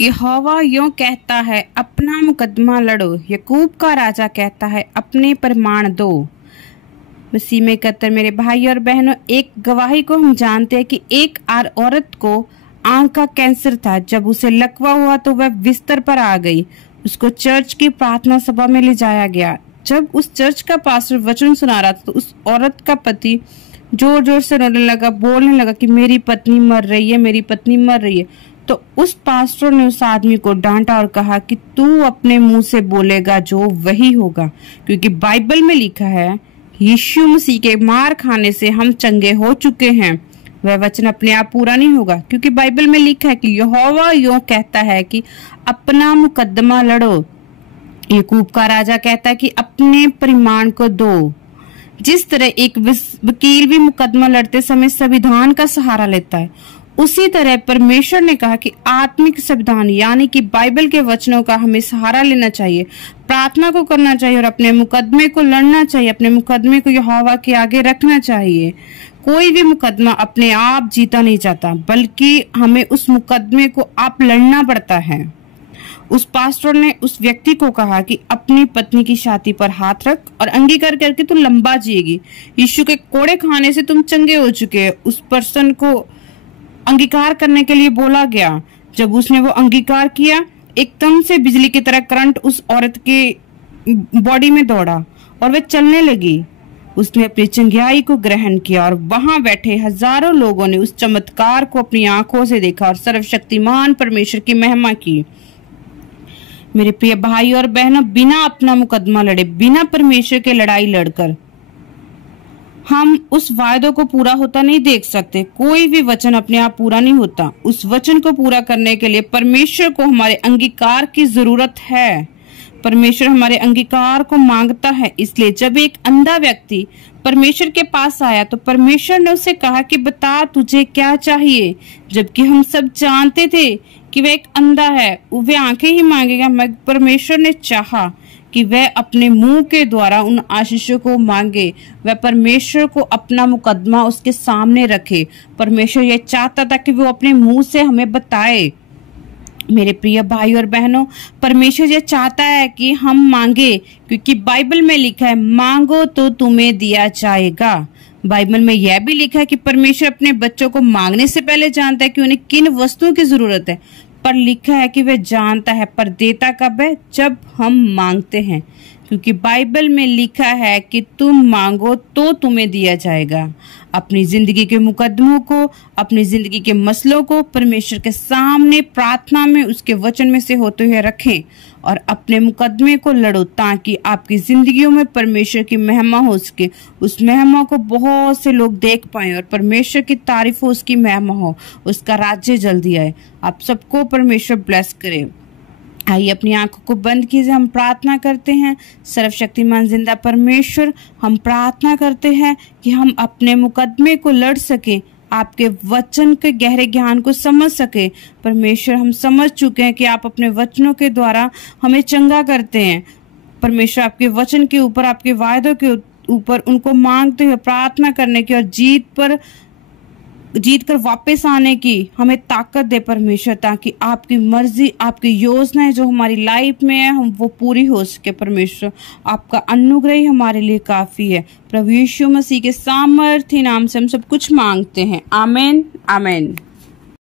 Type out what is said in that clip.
यहोवा यूं कहता है, अपना मुकदमा लड़ो। याकूब का राजा कहता है, अपने प्रमाण दो। मसीह में कतर मेरे भाई और बहनों, एक गवाही को हम जानते हैं कि एक औरत को आंख का कैंसर था। जब उसे लकवा हुआ तो वह बिस्तर पर आ गई। उसको चर्च की प्रार्थना सभा में ले जाया गया। जब उस चर्च का पास्टर वचन सुना रहा था तो उस औरत का पति जोर जोर से रोने लगा, बोलने लगा कि मेरी पत्नी मर रही है, मेरी पत्नी मर रही है। तो उस पास्टर ने उस आदमी को डांटा और कहा कि तू अपने मुंह से बोलेगा जो वही होगा, क्योंकि बाइबल में लिखा है यीशु मसीह के मार खाने से हम चंगे हो चुके हैं। वह वचन अपने आप पूरा नहीं होगा, क्योंकि बाइबल में लिखा है कि यहोवा यूं कहता है कि अपना मुकदमा लड़ो। याकूब का राजा कहता है कि अपने प्रमाण को दो। जिस तरह एक वकील भी मुकदमा लड़ते समय संविधान का सहारा लेता है, उसी तरह परमेश्वर ने कहा कि आत्मिक संविधान यानी कि बाइबल के वचनों का हमें सहारा लेना चाहिए, प्रार्थना को करना चाहिए और अपने मुकदमे को लड़ना चाहिए। अपने मुकदमे को यहोवा के आगे रखना चाहिए। कोई भी मुकदमा अपने आप जीता नहीं जाता, बल्कि हमें उस मुकदमे को आप लड़ना पड़ता है। उस पास्टर ने उस व्यक्ति को कहा कि अपनी पत्नी की छाती पर हाथ रख और अंगीकार करके तू लंबा जिएगी। यीशु के कोड़े खाने से तुम चंगे हो चुके हो। उस पर्सन को अंगीकार करने के लिए बोला गया। जब उसने वो अंगीकार किया, एकदम से बिजली की तरह करंट उस औरत के बॉडी में दौड़ा और वह चलने लगी। उसने अपनी चंगियाई को ग्रहण किया और वहां बैठे हजारों लोगों ने उस चमत्कार को अपनी आंखों से देखा और सर्वशक्तिमान परमेश्वर की महिमा की। मेरे प्रिय भाई और बहनों, बिना अपना मुकदमा लड़े, बिना परमेश्वर के लड़ाई लड़कर हम उस वायदों को पूरा होता नहीं देख सकते। कोई भी वचन अपने आप पूरा नहीं होता। उस वचन को पूरा करने के लिए परमेश्वर को हमारे अंगीकार की जरूरत है। परमेश्वर हमारे अंगीकार को मांगता है। इसलिए जब एक अंधा व्यक्ति परमेश्वर के पास आया तो परमेश्वर ने उसे कहा कि बता तुझे क्या चाहिए। जबकि हम सब जानते थे कि वह एक अंधा है, वह आंखें ही मांगेगा, मगर परमेश्वर ने चाहा कि वह अपने मुंह के द्वारा उन आशीषों को मांगे। वह परमेश्वर को अपना मुकदमा उसके सामने रखे। परमेश्वर यह चाहता था कि वो अपने मुंह से हमें बताए। मेरे प्रिय भाई और बहनों, परमेश्वर यह चाहता है कि हम मांगे, क्योंकि बाइबल में लिखा है मांगो तो तुम्हें दिया जाएगा। बाइबल में यह भी लिखा है कि परमेश्वर अपने बच्चों को मांगने से पहले जानता है कि उन्हें किन वस्तुओं की जरूरत है, पर लिखा है कि वह जानता है पर देता कब है, जब हम मांगते हैं। क्योंकि बाइबल में लिखा है कि तुम मांगो तो तुम्हें दिया जाएगा। अपनी जिंदगी के मुकदमों को, अपनी जिंदगी के मसलों को परमेश्वर के सामने प्रार्थना में उसके वचन में से होते हुए रखें और अपने मुकदमे को लड़ो, ताकि आपकी जिंदगियों में परमेश्वर की महिमा हो सके। उस महिमा को बहुत से लोग देख पाए और परमेश्वर की तारीफ हो, उसकी महिमा हो, उसका राज्य जल्दी आए। आप सबको परमेश्वर ब्लेस करे। आइए अपनी आंखों को बंद कीजिए, हम प्रार्थना करते हैं। सर्वशक्तिमान जिंदा परमेश्वर, हम प्रार्थना करते हैं कि हम अपने मुकदमे को लड़ सकें, आपके वचन के गहरे ज्ञान को समझ सके। परमेश्वर, हम समझ चुके हैं कि आप अपने वचनों के द्वारा हमें चंगा करते हैं। परमेश्वर, आपके वचन के ऊपर, आपके वायदों के ऊपर उनको मांगते हुए प्रार्थना करने की और जीत कर वापस आने की हमें ताकत दे परमेश्वर, ताकि आपकी मर्जी, आपकी योजनाएं जो हमारी लाइफ में है हम वो पूरी हो सके। परमेश्वर, आपका अनुग्रह ही हमारे लिए काफी है। प्रभु यीशु मसीह के सामर्थ्य नाम से हम सब कुछ मांगते हैं। आमीन, आमीन।